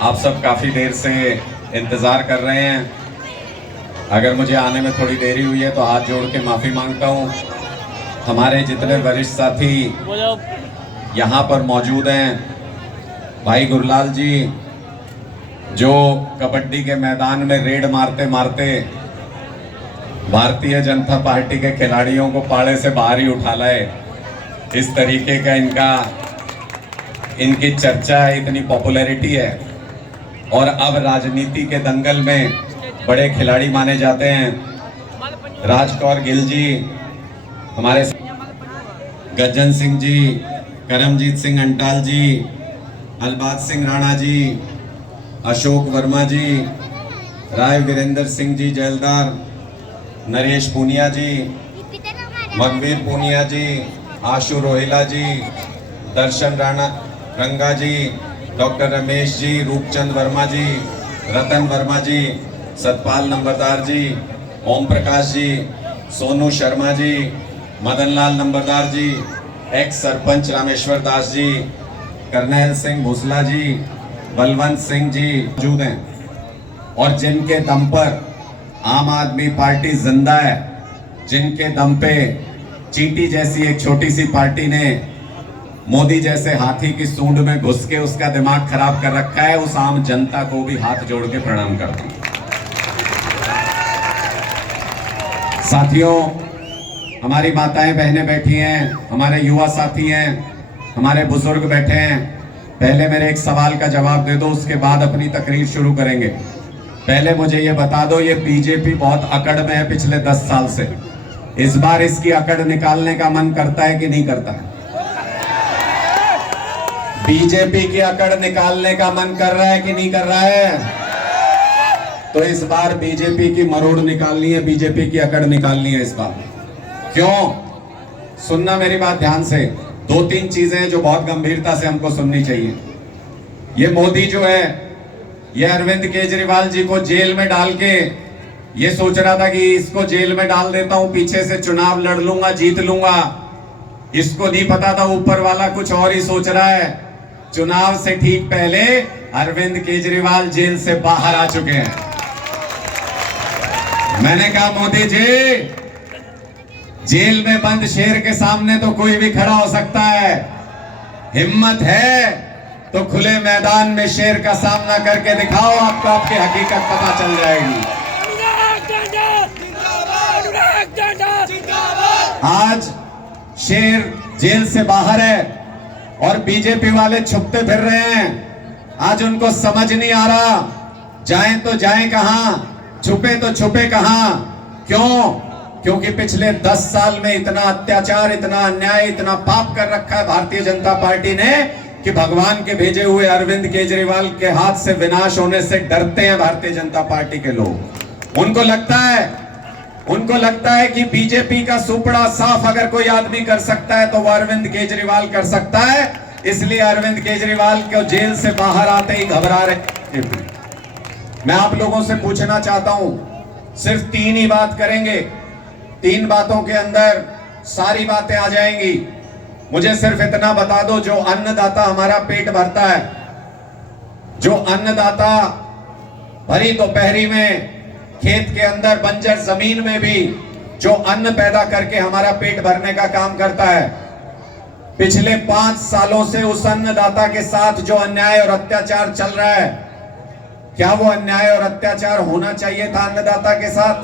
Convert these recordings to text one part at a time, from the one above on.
आप सब काफी देर से इंतजार कर रहे हैं। अगर मुझे आने में थोड़ी देरी हुई है तो हाथ जोड़ के माफी मांगता हूँ। हमारे जितने वरिष्ठ साथी यहाँ पर मौजूद हैं, भाई गुरलाल जी जो कबड्डी के मैदान में रेड मारते मारते भारतीय जनता पार्टी के खिलाड़ियों को पाले से बाहर ही उठा लाए, इस तरीके का इनकी चर्चा है, इतनी पॉपुलैरिटी है और अब राजनीति के दंगल में बड़े खिलाड़ी माने जाते हैं। राज कौर गिल जी, हमारे गज्जन सिंह जी, करमजीत सिंह अंटाल जी, अलबाज सिंह राणा जी, अशोक वर्मा जी, राय वीरेंद्र सिंह जी जैलदार, नरेश पूनिया जी, मगवीर पूनिया जी, आशु रोहिला जी, दर्शन राणा रंगा जी, डॉक्टर रमेश जी, रूपचंद वर्मा जी, रतन वर्मा जी, सतपाल नंबरदार जी, ओम प्रकाश जी, सोनू शर्मा जी, मदन लाल नंबरदार जी, एक्स सरपंच रामेश्वर दास जी, करनैल सिंह भूसला जी, बलवंत सिंह जी मौजूद हैं और जिनके दम पर आम आदमी पार्टी जिंदा है, जिनके दम पे चींटी जैसी एक छोटी सी पार्टी ने मोदी जैसे हाथी की सूंड में घुस के उसका दिमाग खराब कर रखा है, उस आम जनता को भी हाथ जोड़ के प्रणाम करता हूं। साथियों, हमारी माताएं बहनें बैठी हैं, हमारे युवा साथी हैं, हमारे बुजुर्ग बैठे हैं। पहले मेरे एक सवाल का जवाब दे दो, उसके बाद अपनी तकरीर शुरू करेंगे। पहले मुझे ये बता दो, ये बीजेपी बहुत अकड़ में है पिछले 10 साल से, इस बार इसकी अकड़ निकालने का मन करता है कि नहीं करता है? बीजेपी की अकड़ निकालने का मन कर रहा है कि नहीं कर रहा है? तो इस बार बीजेपी की मरोड़ निकालनी है, बीजेपी की अकड़ निकालनी है इस बार। क्यों? सुनना मेरी बात ध्यान से। 2-3 चीजें हैं जो बहुत गंभीरता से हमको सुननी चाहिए। ये मोदी जो है, ये अरविंद केजरीवाल जी को जेल में डाल के ये सोच रहा था कि इसको जेल में डाल देता हूं, पीछे से चुनाव लड़ लूंगा, जीत लूंगा। इसको नहीं पता था ऊपर वाला कुछ और ही सोच रहा है। चुनाव से ठीक पहले अरविंद केजरीवाल जेल से बाहर आ चुके हैं। मैंने कहा मोदी जी, जेल में बंद शेर के सामने तो कोई भी खड़ा हो सकता है, हिम्मत है तो खुले मैदान में शेर का सामना करके दिखाओ, आपको आपकी हकीकत पता चल जाएगी। आज शेर जेल से बाहर है और बीजेपी वाले छुपते फिर रहे हैं। आज उनको समझ नहीं आ रहा, जाएं तो जाएं कहां, छुपे तो छुपे कहां। क्यों? क्योंकि पिछले 10 साल में इतना अत्याचार, इतना अन्याय, इतना पाप कर रखा है भारतीय जनता पार्टी ने कि भगवान के भेजे हुए अरविंद केजरीवाल के हाथ से विनाश होने से डरते हैं भारतीय जनता पार्टी के लोग। उनको लगता है कि बीजेपी का सुपड़ा साफ अगर कोई आदमी कर सकता है तो वो अरविंद केजरीवाल कर सकता है। इसलिए अरविंद केजरीवाल को जेल से बाहर आते ही घबरा रहे। मैं आप लोगों से पूछना चाहता हूं, सिर्फ 3 ही बात करेंगे, 3 बातों के अंदर सारी बातें आ जाएंगी। मुझे सिर्फ इतना बता दो, जो अन्नदाता हमारा पेट भरता है, जो अन्नदाता भरी दोपहरी में खेत के अंदर बंजर जमीन में भी जो अन्न पैदा करके हमारा पेट भरने का काम करता है, पिछले 5 सालों से उस अन्नदाता के साथ जो अन्याय और अत्याचार चल रहा है, क्या वो अन्याय और अत्याचार होना चाहिए था अन्नदाता के साथ?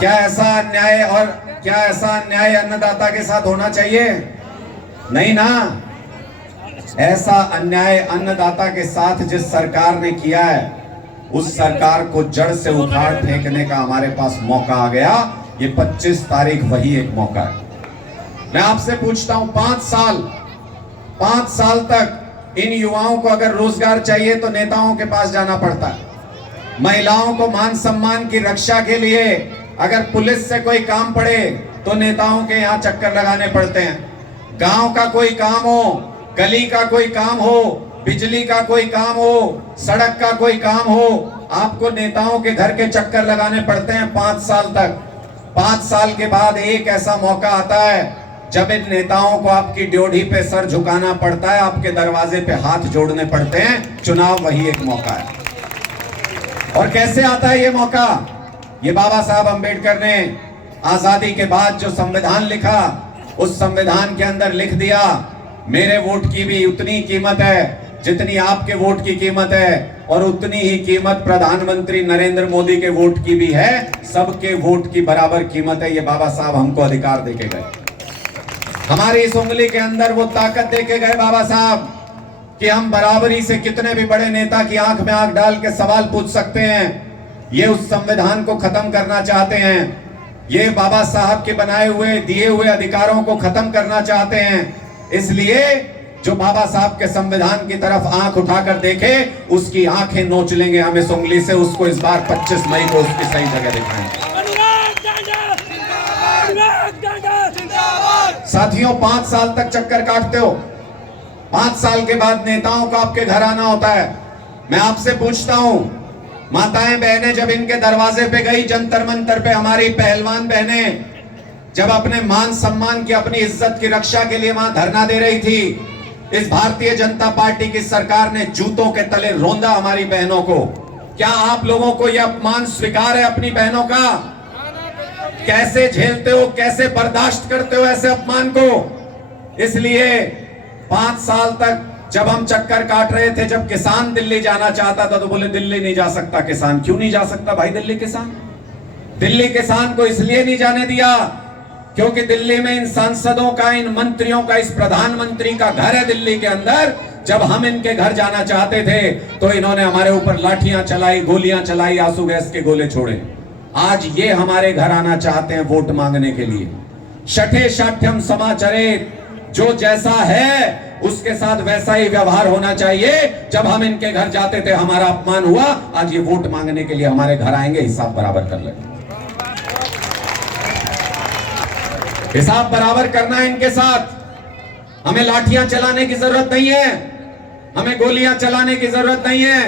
क्या ऐसा अन्याय अन्नदाता के साथ होना चाहिए? नहीं ना। ऐसा अन्याय अन्नदाता के साथ जिस सरकार ने किया है, उस सरकार को जड़ से उखाड़ फेंकने का हमारे पास मौका आ गया। ये 25 तारीख वही एक मौका है। मैं आपसे पूछता हूं, 5 साल तक इन युवाओं को अगर रोजगार चाहिए तो नेताओं के पास जाना पड़ता है। महिलाओं को मान सम्मान की रक्षा के लिए अगर पुलिस से कोई काम पड़े तो नेताओं के यहाँ चक्कर लगाने पड़ते हैं। गांव का कोई काम हो, गली का कोई काम हो, बिजली का कोई काम हो, सड़क का कोई काम हो, आपको नेताओं के घर के चक्कर लगाने पड़ते हैं 5 साल तक। 5 साल के बाद एक ऐसा मौका आता है जब इन नेताओं को आपकी ड्योढ़ी पे सर झुकाना पड़ता है, आपके दरवाजे पे हाथ जोड़ने पड़ते हैं, चुनाव वही एक मौका है। और कैसे आता है ये मौका? ये बाबा साहब अंबेडकर ने आजादी के बाद जो संविधान लिखा, उस संविधान के अंदर लिख दिया, मेरे वोट की भी उतनी कीमत है जितनी आपके वोट की कीमत है, और उतनी ही कीमत प्रधानमंत्री नरेंद्र मोदी के वोट की भी है। सबके वोट की बराबर कीमत है। ये बाबा साहब हमको अधिकार देके गए। हमारी इस उंगली के अंदर वो ताकत देके गए बाबा साहब कि हम बराबरी से कितने भी बड़े नेता की आंख में आंख डाल के सवाल पूछ सकते हैं। ये उस संविधान को खत्म करना चाहते हैं। ये बाबा साहब के बनाए हुए दिए हुए अधिकारों को खत्म करना चाहते हैं। इसलिए जो बाबा साहब के संविधान की तरफ आंख उठाकर देखे, उसकी आंखें नोच लेंगे हम इस उंगली से। उसको इस बार 25 मई को उसकी सही जगह दिखाएंगे। साथियों, 5 साल तक चक्कर काटते हो, 5 साल के बाद नेताओं को आपके घर आना होता है। मैं आपसे पूछता हूं, माताएं बहनें जब इनके दरवाजे पे गई, जंतर मंतर पे हमारी पहलवान बहनें जब अपने मान सम्मान की, अपनी इज्जत की रक्षा के लिए वहां धरना दे रही थी, इस भारतीय जनता पार्टी की सरकार ने जूतों के तले रौंदा हमारी बहनों को। क्या आप लोगों को यह अपमान स्वीकार है अपनी बहनों का? कैसे झेलते हो, कैसे बर्दाश्त करते हो ऐसे अपमान को? इसलिए 5 साल तक जब हम चक्कर काट रहे थे, जब किसान दिल्ली जाना चाहता था तो बोले दिल्ली नहीं जा सकता किसान। क्यों नहीं जा सकता भाई दिल्ली किसान? दिल्ली किसान को इसलिए नहीं जाने दिया क्योंकि दिल्ली में इन सांसदों का, इन मंत्रियों का, इस प्रधानमंत्री का घर है दिल्ली के अंदर। जब हम इनके घर जाना चाहते थे तो इन्होंने हमारे ऊपर लाठियां चलाई, गोलियां चलाई, आंसू गैस के गोले छोड़े। आज ये हमारे घर आना चाहते हैं वोट मांगने के लिए। शठे शाठ्यम समाचरेत, जो जैसा है उसके साथ वैसा ही व्यवहार होना चाहिए। जब हम इनके घर जाते थे हमारा अपमान हुआ, आज ये वोट मांगने के लिए हमारे घर आएंगे, हिसाब बराबर कर लेंगे। हिसाब बराबर करना है इनके साथ। हमें लाठियां चलाने की जरूरत नहीं है, हमें गोलियां चलाने की जरूरत नहीं है।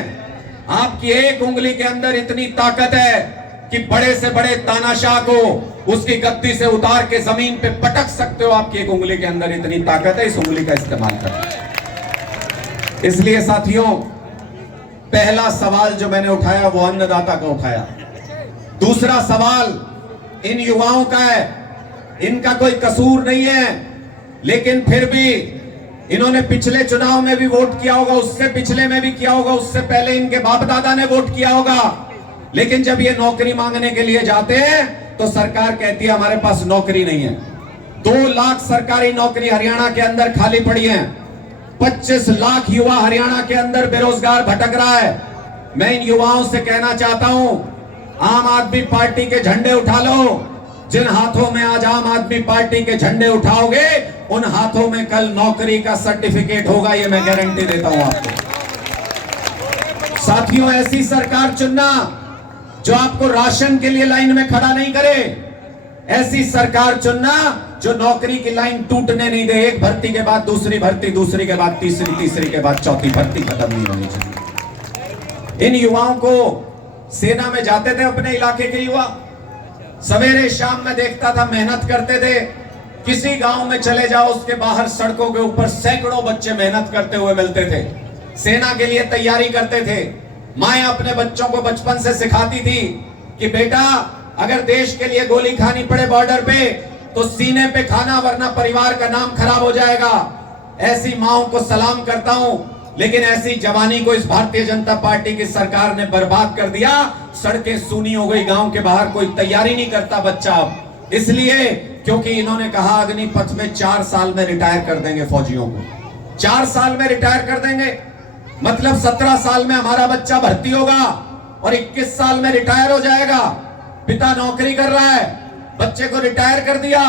आपकी एक उंगली के अंदर इतनी ताकत है कि बड़े से बड़े तानाशाह को उसकी गद्दी से उतार के जमीन पे पटक सकते हो। आपकी एक उंगली के अंदर इतनी ताकत है, इस उंगली का इस्तेमाल करो। इसलिए साथियों, पहला सवाल जो मैंने उठाया वो अन्नदाता का उठाया। दूसरा सवाल इन युवाओं का है। इनका कोई कसूर नहीं है, लेकिन फिर भी इन्होंने पिछले चुनाव में भी वोट किया होगा, उससे पिछले में भी किया होगा, उससे पहले इनके बाप दादा ने वोट किया होगा। लेकिन जब ये नौकरी मांगने के लिए जाते हैं तो सरकार कहती है हमारे पास नौकरी नहीं है। 2 लाख सरकारी नौकरी हरियाणा के अंदर खाली पड़ी है। 25 लाख युवा हरियाणा के अंदर बेरोजगार भटक रहा है। मैं इन युवाओं से कहना चाहता हूं, आम आदमी पार्टी के झंडे उठा लो। जिन हाथों में आज आम आदमी पार्टी के झंडे उठाओगे, उन हाथों में कल नौकरी का सर्टिफिकेट होगा, ये मैं गारंटी देता हूं आपको। साथियों, ऐसी सरकार चुनना जो आपको राशन के लिए लाइन में खड़ा नहीं करे। ऐसी सरकार चुनना जो नौकरी की लाइन टूटने नहीं दे। एक भर्ती के बाद दूसरी भर्ती, दूसरी के बाद तीसरी, तीसरी के बाद चौथी भर्ती खत्म नहीं होनी चाहिए। इन युवाओं को, सेना में जाते थे अपने इलाके के युवा, सवेरे शाम में देखता था मेहनत करते थे। किसी गांव में चले जाओ, उसके बाहर सड़कों के ऊपर सैकड़ों बच्चे मेहनत करते हुए मिलते थे, सेना के लिए तैयारी करते थे। माएं अपने बच्चों को बचपन से सिखाती थी कि बेटा अगर देश के लिए गोली खानी पड़े बॉर्डर पे तो सीने पे खाना, वरना परिवार का नाम खराब हो जाएगा। ऐसी माओं को सलाम करता हूं, लेकिन ऐसी जवानी को इस भारतीय जनता पार्टी की सरकार ने बर्बाद कर दिया। सड़कें सूनी हो गई, गांव के बाहर कोई तैयारी नहीं करता बच्चा अब। इसलिए क्योंकि इन्होंने कहा अग्निपथ में 4 साल में रिटायर कर देंगे फौजियों को। 4 साल में रिटायर कर देंगे, मतलब 17 साल में हमारा बच्चा भर्ती होगा और 21 साल में रिटायर हो जाएगा। पिता नौकरी कर रहा है, बच्चे को रिटायर कर दिया।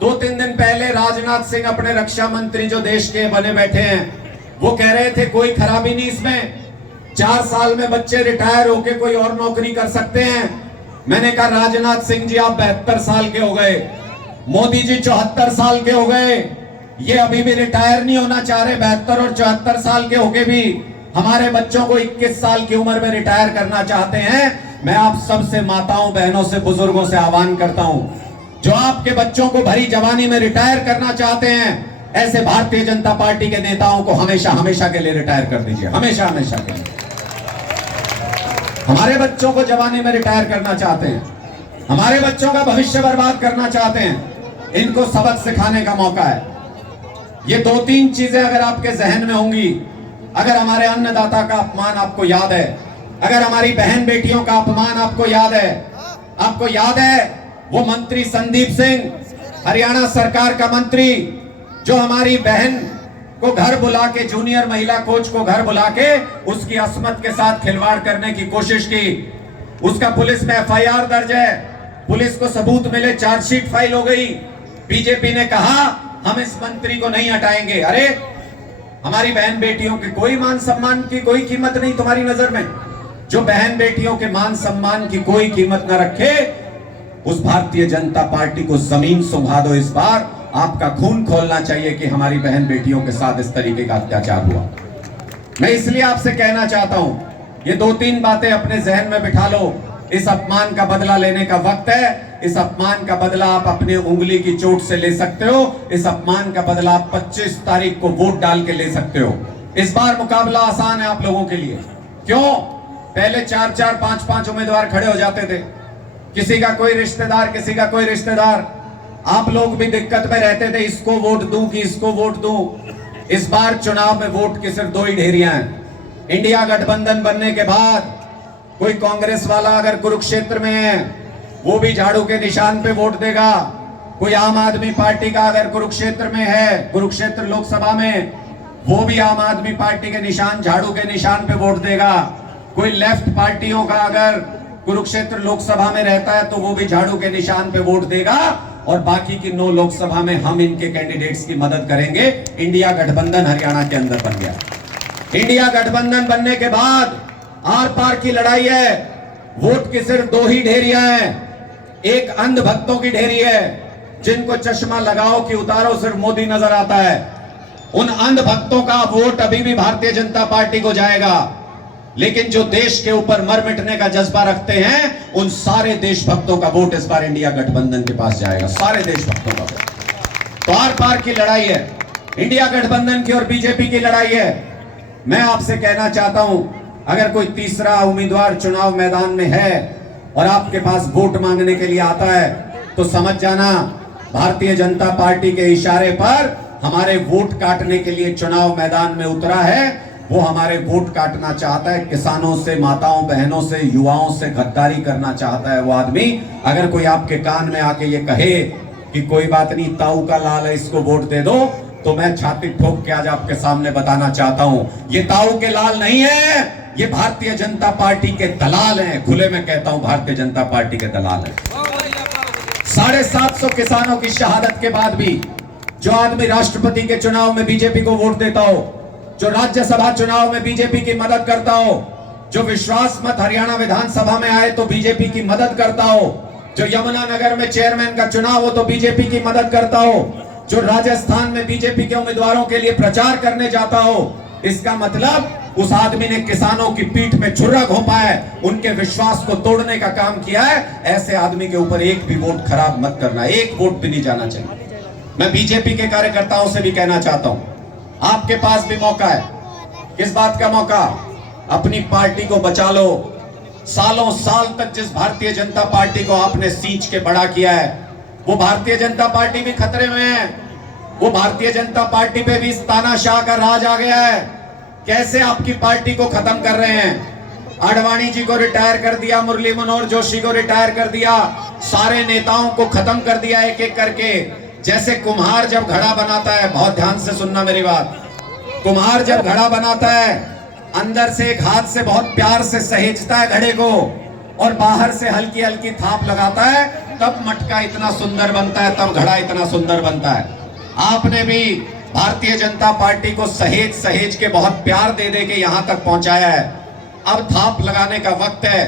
2-3 दिन पहले राजनाथ सिंह अपने रक्षा मंत्री जो देश के बने बैठे हैं, वो कह रहे थे कोई खराबी नहीं इसमें, 4 साल में बच्चे रिटायर होके कोई और नौकरी कर सकते हैं। मैंने कहा राजनाथ सिंह जी आप 72 साल के हो गए, मोदी जी 74 साल के हो गए, ये अभी भी रिटायर नहीं होना चाह रहे। 72 और 74 साल के होके भी हमारे बच्चों को 21 साल की उम्र में रिटायर करना चाहते हैं। मैं आप सबसे, माताओं बहनों से, बुजुर्गों से आह्वान करता हूं, जो आपके बच्चों को भरी जवानी में रिटायर करना चाहते हैं, ऐसे भारतीय जनता पार्टी के नेताओं को हमेशा हमेशा के लिए रिटायर कर दीजिए, हमेशा हमेशा के लिए। हमारे बच्चों को जवानी में रिटायर करना चाहते हैं, हमारे बच्चों का भविष्य बर्बाद करना चाहते हैं, इनको सबक सिखाने का मौका है। ये 2-3 चीजें अगर आपके जहन में होंगी, अगर हमारे अन्नदाता का अपमान आपको याद है, अगर हमारी बहन बेटियों का अपमान आपको याद है वो मंत्री संदीप सिंह, हरियाणा सरकार का मंत्री, जो हमारी बहन को घर बुला के, जूनियर महिला कोच को घर बुला के उसकी अस्मत के साथ खिलवाड़ करने की कोशिश की। उसका पुलिस में एफआईआर दर्ज है, पुलिस को सबूत मिले, चार्जशीट फाइल हो गई। बीजेपी ने कहा हम इस मंत्री को नहीं हटाएंगे। अरे हमारी बहन बेटियों के कोई मान सम्मान की कोई कीमत नहीं तुम्हारी नजर में? जो बहन बेटियों के मान सम्मान की कोई कीमत न रखे, उस भारतीय जनता पार्टी को जमीन सुंघा दो। इस बार आपका खून खोलना चाहिए कि हमारी बहन बेटियों के साथ इस तरीके का अत्याचार हुआ। मैं इसलिए आपसे कहना चाहता हूं, ये 2-3 बातें अपने जहन में बिठा लो। इस अपमान का बदला लेने का वक्त है। इस अपमान का बदला आप अपनी उंगली की चोट से ले सकते हो। इस अपमान का बदला आप 25 तारीख को वोट डाल के ले सकते हो। इस बार मुकाबला आसान है आप लोगों के लिए। क्यों? पहले 4-4, 5-5 उम्मीदवार खड़े हो जाते थे, किसी का कोई रिश्तेदार, किसी का कोई रिश्तेदार। आप लोग भी दिक्कत में रहते थे, इसको वोट दूं कि इसको वोट दूं। इस बार चुनाव में वोट की सिर्फ 2 ही ढेरियां हैं। इंडिया गठबंधन बनने के बाद कोई कांग्रेस वाला अगर कुरुक्षेत्र में है, वो भी झाड़ू के निशान पे वोट देगा। कोई आम आदमी पार्टी का अगर कुरुक्षेत्र में है, कुरुक्षेत्र लोकसभा में, वो भी आम आदमी पार्टी के निशान, झाड़ू के निशान पे वोट देगा। कोई लेफ्ट पार्टियों का अगर कुरुक्षेत्र लोकसभा में रहता है तो वो भी झाड़ू के निशान पे वोट देगा। और बाकी की 9 लोकसभा में हम इनके कैंडिडेट्स की मदद करेंगे। इंडिया गठबंधन हरियाणा के अंदर बन गया। इंडिया गठबंधन बनने के बाद आर पार की लड़ाई है। वोट की सिर्फ 2 ही ढेरियां हैं। एक अंध भक्तों की ढेरी है, जिनको चश्मा लगाओ कि उतारो सिर्फ मोदी नजर आता है। उन अंध भक्तों का वोट अभी भी भारतीय जनता पार्टी को जाएगा। लेकिन जो देश के ऊपर मर मिटने का जज्बा रखते हैं, उन सारे देशभक्तों का वोट इस बार इंडिया गठबंधन के पास जाएगा। सारे देशभक्तों का वोट। तो आर पार की लड़ाई है, इंडिया गठबंधन की और बीजेपी की लड़ाई है। मैं आपसे कहना चाहता हूं, अगर कोई तीसरा उम्मीदवार चुनाव मैदान में है और आपके पास वोट मांगने के लिए आता है, तो समझ जाना भारतीय जनता पार्टी के इशारे पर हमारे वोट काटने के लिए चुनाव मैदान में उतरा है। वो हमारे वोट काटना चाहता है। किसानों से, माताओं बहनों से, युवाओं से गद्दारी करना चाहता है वो आदमी। अगर कोई आपके कान में आके ये कहे कि कोई बात नहीं, ताऊ का लाल है, इसको वोट दे दो, तो मैं छाती ठोक के आज आपके सामने बताना चाहता हूं, ये ताऊ के लाल नहीं है, ये भारतीय जनता पार्टी के दलाल हैं। खुले में कहता हूं, भारतीय जनता पार्टी के दलाल हैं। 750 किसानों की शहादत के बाद भी जो आदमी राष्ट्रपति के चुनाव में बीजेपी को वोट देता हो, जो राज्यसभा चुनाव में बीजेपी की मदद करता हो, जो विश्वास मत हरियाणा विधानसभा में आए तो बीजेपी की मदद करता हो, जो यमुनानगर में चेयरमैन का चुनाव हो तो बीजेपी की मदद करता हो, जो राजस्थान में बीजेपी के उम्मीदवारों के लिए प्रचार करने जाता हो, इसका मतलब उस आदमी ने किसानों की पीठ में छुरा घोंपा है, उनके विश्वास को तोड़ने का काम किया है। ऐसे आदमी के ऊपर एक भी वोट खराब मत करना, एक वोट भी नहीं जाना चाहिए। मैं बीजेपी के कार्यकर्ताओं से भी कहना चाहता हूं, आपके पास भी मौका है। किस बात का मौका? अपनी पार्टी को बचा लो। सालों साल तक जिस भारतीय जनता पार्टी को आपने सींच के बड़ा किया है, वो भारतीय जनता पार्टी भी खतरे में है। वो भारतीय जनता पार्टी पे भी तानाशाह का राज आ गया है। कैसे आपकी पार्टी को खत्म कर रहे हैं? आडवाणी जी को रिटायर कर दिया, मुरली मनोहर जोशी को रिटायर कर दिया, सारे नेताओं को खत्म कर दिया एक एक करके। जैसे कुम्हार जब घड़ा बनाता है, बहुत ध्यान से सुनना मेरी बात, कुम्हार जब घड़ा बनाता है, अंदर से एक हाथ से बहुत प्यार से सहेजता है घड़े को और बाहर से हल्की हल्की थाप लगाता है, तब मटका इतना सुंदर बनता है, तब घड़ा इतना सुंदर बनता है। आपने भी भारतीय जनता पार्टी को सहेज सहेज के बहुत प्यार दे दे के यहां तक पहुंचाया है। अब थाप लगाने का वक्त है।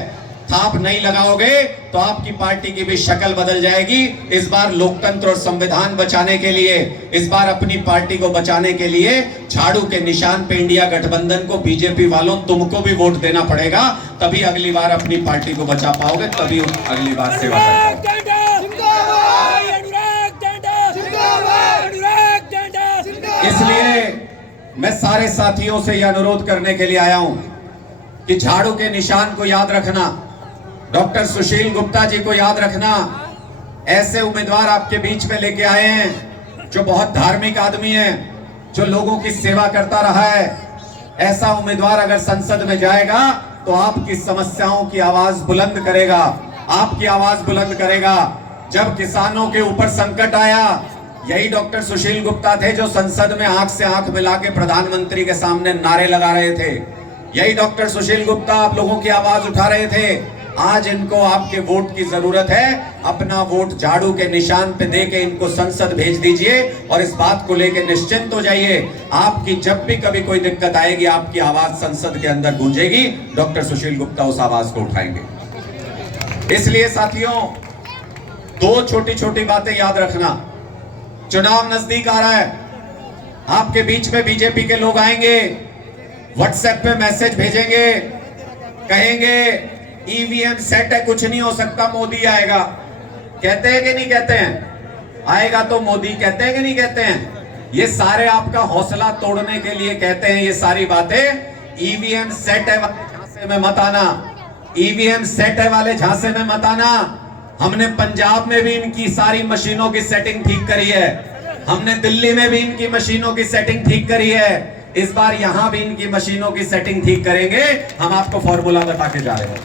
थाप नहीं लगाओगे तो आपकी पार्टी की भी शक्ल बदल जाएगी। इस बार लोकतंत्र और संविधान बचाने के लिए, इस बार अपनी पार्टी को बचाने के लिए झाड़ू के निशान पे इंडिया गठबंधन को, बीजेपी वालों तुमको भी वोट देना पड़ेगा, तभी अगली बार अपनी पार्टी को बचा पाओगे, तभी अगली बार सेवा कर पाओगे। इसलिए मैं सारे साथियों से यह अनुरोध करने के लिए आया हूं कि झाड़ू के निशान को याद रखना, डॉक्टर सुशील गुप्ता जी को याद रखना। ऐसे उम्मीदवार आपके बीच में लेके आए हैं जो बहुत धार्मिक आदमी है, जो लोगों की सेवा करता रहा है। ऐसा उम्मीदवार अगर संसद में जाएगा तो आपकी समस्याओं की आवाज बुलंद करेगा, आपकी आवाज बुलंद करेगा। जब किसानों के ऊपर संकट आया, यही डॉक्टर सुशील गुप्ता थे जो संसद में आंख से आंख मिला के प्रधानमंत्री के सामने नारे लगा रहे थे। यही डॉक्टर सुशील गुप्ता आप लोगों की आवाज उठा रहे थे। आज इनको आपके वोट की जरूरत है। अपना वोट झाड़ू के निशान पे देके इनको संसद भेज दीजिए और इस बात को लेके निश्चिंत हो जाइए। आपकी जब भी कभी कोई दिक्कत आएगी, आपकी आवाज संसद के अंदर गूंजेगी, डॉक्टर सुशील गुप्ता उस आवाज को उठाएंगे। इसलिए साथियों, दो छोटी छोटी बातें याद रखना। चुनाव नजदीक आ रहा है, आपके बीच में बीजेपी के लोग आएंगे, व्हाट्सएप पे मैसेज भेजेंगे, कहेंगे ईवीएम सेट है, कुछ नहीं हो सकता, मोदी आएगा। कहते हैं कि नहीं कहते हैं? आएगा तो मोदी, कहते हैं कि नहीं कहते हैं? ये सारे आपका हौसला तोड़ने के लिए कहते हैं ये सारी बातें। ईवीएम सेट है वाले झांसे में मत आना, ईवीएम सेट है वाले झांसे में मत आना। हमने पंजाब में भी इनकी सारी मशीनों की सेटिंग ठीक करी है, हमने दिल्ली में भी इनकी मशीनों की सेटिंग ठीक करी है। इस बार यहां भी इनकी मशीनों की सेटिंग ठीक करेंगे। हम आपको फॉर्मूला बता के जा रहे हैं,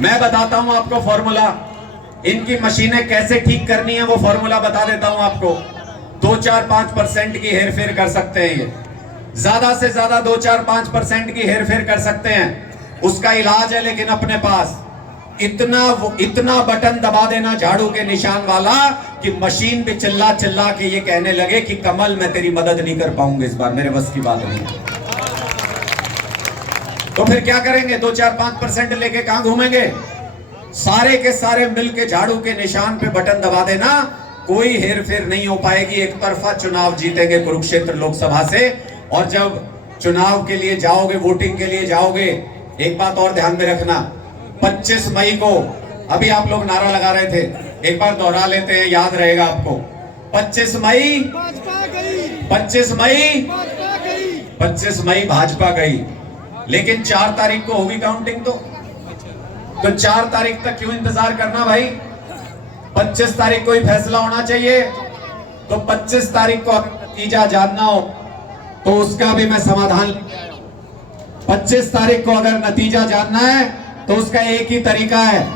मैं बताता हूं आपको फॉर्मूला। इनकी मशीनें कैसे ठीक करनी है वो फॉर्मूला बता देता हूं आपको। 2-4-5% की हेरफेर कर सकते हैं, ये ज्यादा से ज्यादा 2-4-5% की हेरफेर कर सकते हैं। उसका इलाज है लेकिन अपने पास इतना बटन दबा देना झाड़ू के निशान वाला कि मशीन भी चिल्ला चिल्ला के ये कहने लगे कि कमल मैं तेरी मदद नहीं कर पाऊंगा, इस बार मेरे बस की बात नहीं। तो फिर क्या करेंगे? 2-4-5% लेके कहां घूमेंगे? सारे के सारे मिलके झाड़ू के निशान पे बटन दबा देना, कोई हेरफेर नहीं हो पाएगी। एक तरफा चुनाव जीतेंगे कुरुक्षेत्र लोकसभा से। और जब चुनाव के लिए जाओगे, वोटिंग के लिए जाओगे, एक बात और ध्यान में रखना, 25 मई को अभी आप लोग नारा लगा रहे थे, एक बार दोहरा लेते हैं, याद रहेगा आपको। 25 मई 25 मई 25 मई भाजपा गई, लेकिन 4 तारीख को होगी काउंटिंग। तो 4 तारीख तक क्यों इंतजार करना भाई? 25 तारीख को ही फैसला होना चाहिए। तो 25 तारीख को नतीजा जानना हो तो उसका भी मैं समाधान। 25 तारीख को अगर नतीजा जानना है तो उसका एक ही तरीका है,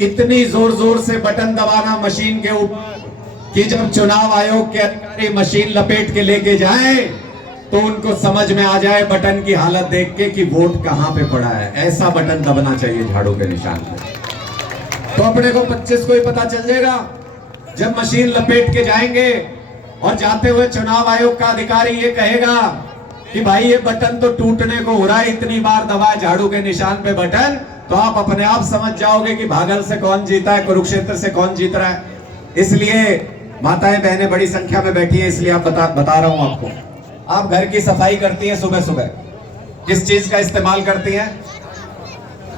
इतनी जोर जोर से बटन दबाना मशीन के ऊपर कि जब चुनाव आयोग के अधिकारी मशीन लपेट के लेके जाए तो उनको समझ में आ जाए बटन की हालत देख के कि वोट कहां पे पड़ा है। ऐसा बटन दबना चाहिए झाड़ू के निशान पे। तो अपने को 25 को ही पता चल जाएगा जब मशीन लपेट के जाएंगे और जाते हुए चुनाव आयोग का अधिकारी ये कहेगा कि भाई ये बटन तो टूटने को हो रहा है, इतनी बार दबाए झाड़ू के निशान पे बटन, तो आप अपने आप समझ जाओगे कि भागल से कौन जीता है, कुरुक्षेत्र से कौन जीत रहा है। इसलिए माताएं बहनें बड़ी संख्या में बैठी हैं, इसलिए आप बता रहा हूं आपको। आप घर की सफाई करती हैं सुबह सुबह, किस चीज का इस्तेमाल करती हैं?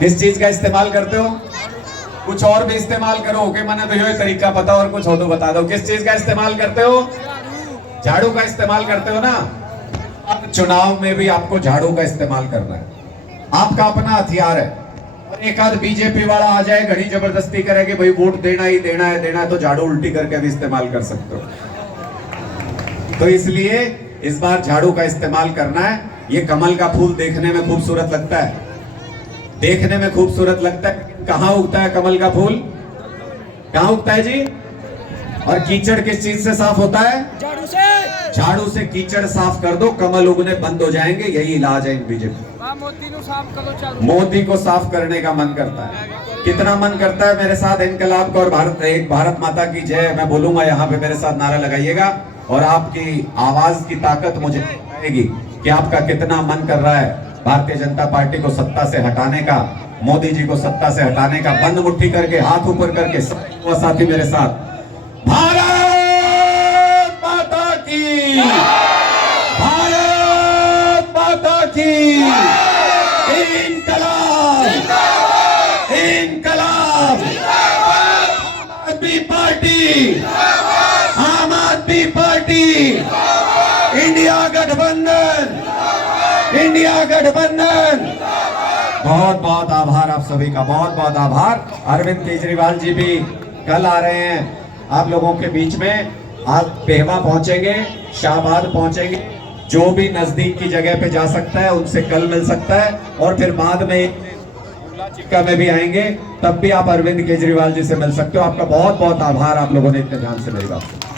किस चीज का इस्तेमाल करते हो? कुछ और भी इस्तेमाल करो कि मैंने तो ये तरीका पता, और कुछ हो तो बता दो। किस चीज का इस्तेमाल करते हो? झाड़ू का इस्तेमाल करते हो ना। अब चुनाव में भी आपको झाड़ू का इस्तेमाल करना है, आपका अपना हथियार है। और एक आध बीजेपी वाला आ जाए, घड़ी जबरदस्ती करे कि भाई वोट देना ही देना है, तो झाड़ू उल्टी करके भी इस्तेमाल कर सकते हो। तो इसलिए इस बार झाड़ू का इस्तेमाल करना है। ये कमल का फूल देखने में खूबसूरत लगता है, देखने में खूबसूरत लगता है। कहां उगता है कमल का फूल? कहां उगता है जी? और कीचड़ किस चीज से साफ होता है? झाड़ू से। झाड़ू से कीचड़ साफ कर दो, कमल उगने बंद हो जाएंगे। यही इलाज है इन बीजेपी। मोदी को साफ करने का मन करता है, कितना मन करता है। मेरे साथ इनकलाब का और भारत माता की जय मैं बोलूंगा, यहाँ पे मेरे साथ नारा लगाइएगा और आपकी आवाज की ताकत मुझे बताएगी कि आपका कितना मन कर रहा है भारतीय जनता पार्टी को सत्ता से हटाने का, मोदी जी को सत्ता से हटाने का। बंद मुट्ठी करके, हाथ ऊपर करके सब साथी मेरे साथ, भारत माता की, भारत माता की, इनकलाब, इनकलाब, आम आदमी पार्टी, आम आदमी पार्टी, इंडिया इंडिया गठबंधन, इंडिया गठबंधन। बहुत बहुत आभार आप सभी का, बहुत बहुत आभार। अरविंद केजरीवाल जी भी कल आ रहे हैं आप लोगों के बीच में। आप पेहवा पहुंचेंगे, शाहबाद पहुंचेंगे, जो भी नजदीक की जगह पे जा सकता है उनसे कल मिल सकता है। और फिर बाद में चिक्का में भी आएंगे, तब भी आप अरविंद केजरीवाल जी से मिल सकते हो। आपका बहुत बहुत आभार, आप लोगों ने इतने ध्यान से मेरी बात सुनी।